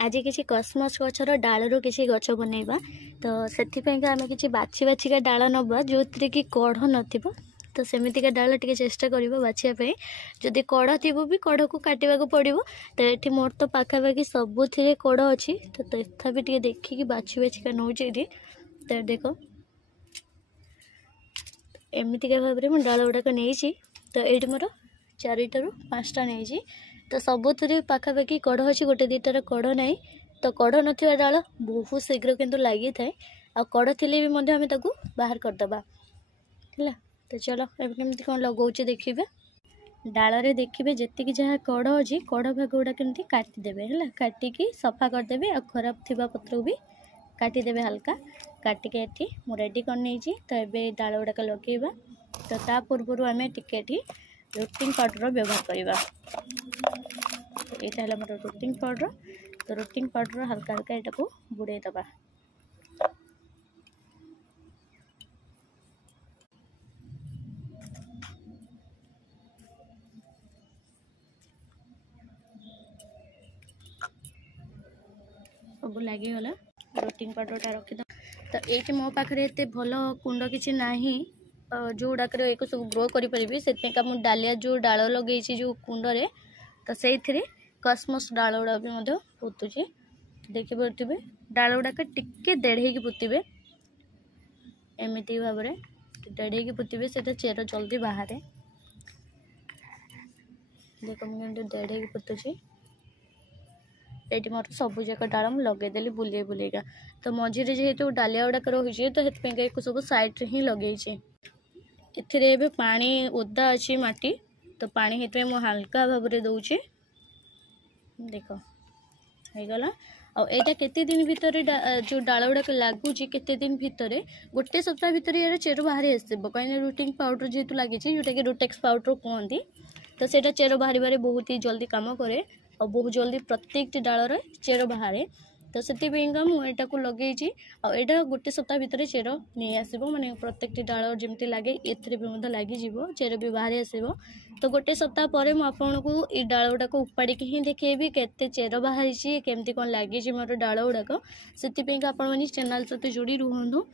आज किसी कस्मस गचर डालू किसी गच बनइबा तो से आम कि बाछी बाछिका डाल नवा जो कि कढ़ न तो सेमितिका डाल टे चेष्टा कर बाछापी जदि कढ़ थी भी कढ़ को काटा पड़ो। तो ये मोर तो पाखापाखि सबुथ कढ़ अच्छी तो तथापि टे देखिकी बाछी बाछिका नौ तो देख एमतीका भाव में डाल गुड़ाक नहीं तो ये मोर 4 रू 5टा नहीं तो सबुथ पाखापाखि कढ़ अच्छी गोटे दुटार कढ़ ना तो कढ़ ना डाल बहुत शीघ्र किंतु लगी थाए आ कढ़ थी भी आम बाहर करदे है। तो चलो एमती कौन लगाऊे देखिए डाल रे देखिए जी जहाँ कढ़ अच्छी कढ़ भाग गुड़ा कमी काटिदेवे है काटिकी सफा करदे आ खराब थी पत्र भी काटिदेवे हल्का काटिके ये मुझे रेडी कर तो ये डाल गुड़ाक लगेगा तो ता पूर्व आम टिके रूटिंग पाउडर व्यवहार करवा। यहाँ मोर रूटिंग पाउडर तो रूटिंग पाउडर हल्का हल्का यहाँ को बुड़े दबा सब लगिगला रूटिंग पाउडरटा रखीद। तो ये मो पाखे एत भल कुंड किसी ना जो गुड़ाक एक सब ग्रो करें मुझे डालिया जो डाल लगे जो कुंडे तो से कस्मस डाल गुड़ा भी पोतुचे देखिए डाल गुड़ाक टिके देढ़े पोते एमती भाव में देढ़े पोते से चेर जल्दी बाहर देख मुझे देढ़े पोतुची ये मोर सबू जाक डाल मुझे लगेदेली बुले बुलेगा तो मझे जेहेतु डालिया गुड़ाक रही तो ये सब साइड ही लगे ए पानी ओदा अच्छी माटी तो पानी हेतु मु हल्का भाव में दौचे देख होगला आईटा केते दिन भितर जो डाल गुड़ाक लगुच केते दिन भितर गोटे सप्ताह भितर यार चेर बाहरी आसो कहीं रूटिंग पाउडर जेहेतु लगी जोटा कि रूटेक्स पाउडर कहती तो सेटा चेर बाहर बहुत ही जल्दी काम करे और बहुत जल्दी प्रत्येक डाल चेर बाहर तो से मुझा को लगे यहाँ गोटे सप्ताह भितर चेर नहीं आसो माने प्रत्येक डाल जमी लगे ये भी लगी चेर भी बाहर आसो तो गोटे सप्ताह पर आपको ये डाल गुड़ाक उपाड़ी ही देखी केते चेर बाहरी केमती कौन लगी मोर डाल गुड़ाक से आप चैनल सहित जोड़ी रुहतु।